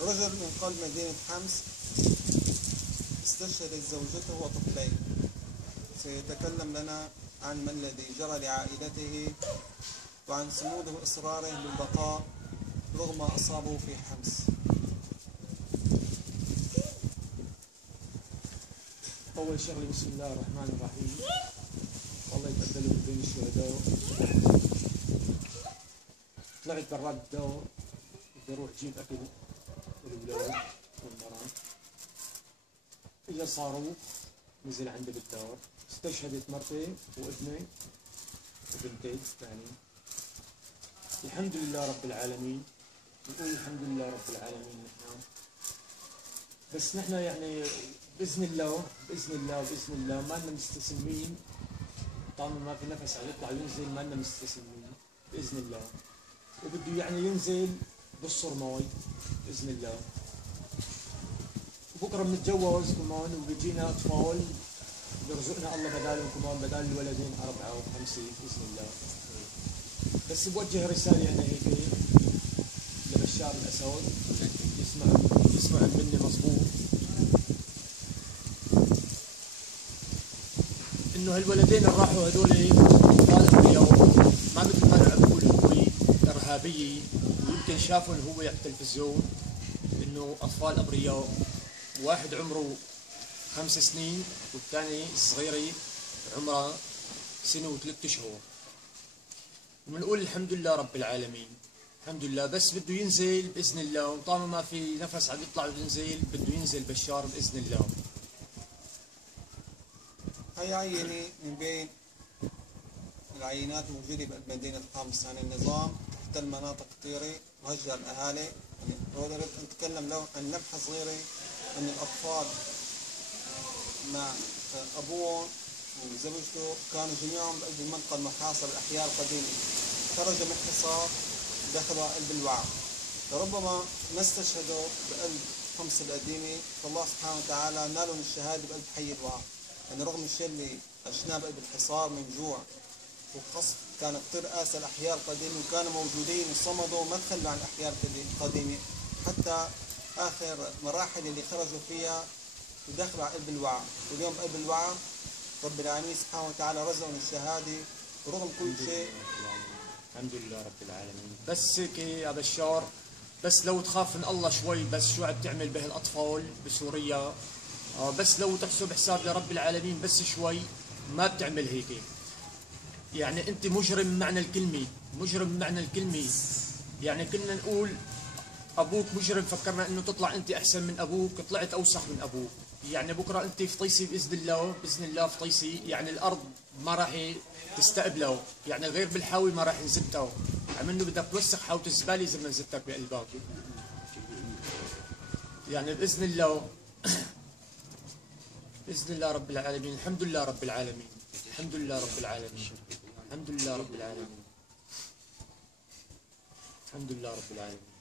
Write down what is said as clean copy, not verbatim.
رجل من قلب مدينة حمص استشهدت زوجته وطفليه. سيتكلم لنا عن ما الذي جرى لعائلته وعن صمود وإصراره بالبقاء رغم ما أصابه في حمص. أول شغلة بسم الله الرحمن الرحيم، والله يتقبلوا بين الشهداء. طلعت برات الدار بدي أروح أجيب أكل للأولاد والمرأة، إجا صاروخ نزل عندي بالدار، استشهدت مرتي وابني وبنتي الثاني. الحمد لله رب العالمين، نقول الحمد لله رب العالمين. نحن بس نحن يعني بإذن الله بإذن الله بإذن الله ما لنا مستسلمين، طالما ما في نفس عم يطلع ينزل ما لنا مستسلمين بإذن الله. وبده يعني ينزل بالصر مي بإذن الله. وبكره بنتجوز كمان وبيجينا أطفال بيرزقنا الله بدالهم كمان، بدال الولدين 4 و5 بإذن الله. بس بوجه رسالة أنا هيك لبشار الأسد، يسمع مني مظبوط، إنه هالولدين اللي راحوا هذول أطفال أبرياء، ما مثل ما نقول هو إرهابية، ويمكن شافوا هو على التلفزيون إنه أطفال أبرياء، واحد عمره 5 سنين والثاني الصغيرة عمرها 1 سنة و3 أشهر. وبنقول الحمد لله رب العالمين، الحمد لله. بس بده ينزل بإذن الله، وطالما ما في نفس عم يطلع وينزل بده ينزل بشار بإذن الله. هي عينة من بين العينات الموجودة بمدينة حمص. يعني النظام احتل مناطق كثيرة وهجر الأهالي. يعني نتكلم له عن لمحة صغيرة أن الأطفال مع أبوهم وزوجته كانوا جميعهم بقلب المنطقة المحاصرة الأحياء القديمة، خرجوا من حصار دخلوا قلب الوعر، فربما ما استشهدوا بقلب حمص القديمة، فالله سبحانه وتعالى نالهم الشهادة بقلب حي الوعر. يعني رغم الشيء اللي عشناه بقلب الحصار من جوع وقصف، كان كثير قاسى الأحياء القديمة وكانوا موجودين وصمدوا وما تخلوا عن الأحياء القديمة حتى آخر مراحل اللي خرجوا فيها ودخلوا على قلب الوعر. واليوم قلب الوعر رب العالمين سبحانه وتعالى رزقهم الشهادة ورغم كل شيء. الحمد لله رب العالمين. بس هيك يا بشار، بس لو تخاف من الله شوي، بس شو عم تعمل به الأطفال بسوريا، بس لو تحسب حساب لرب العالمين بس شوي ما بتعمل هيك. يعني أنت مجرم بمعنى الكلمة، مجرم بمعنى الكلمة. يعني كنا نقول أبوك مجرم، فكرنا إنه تطلع أنت أحسن من أبوك، طلعت أوسخ من أبوك. يعني بكرة أنت فطيسي بإذن الله، بإذن الله فطيسي. يعني الأرض ما راح تستقبله، يعني غير بالحاوي ما راح ينزبته، عم إنه بدك توسخ حاوة الزبالة زي ما نزبتك بقلبك. يعني بإذن الله بإذن الله رب العالمين. الحمد لله رب العالمين، الحمد لله رب العالمين، الحمد لله رب العالمين، الحمد لله رب العالمين.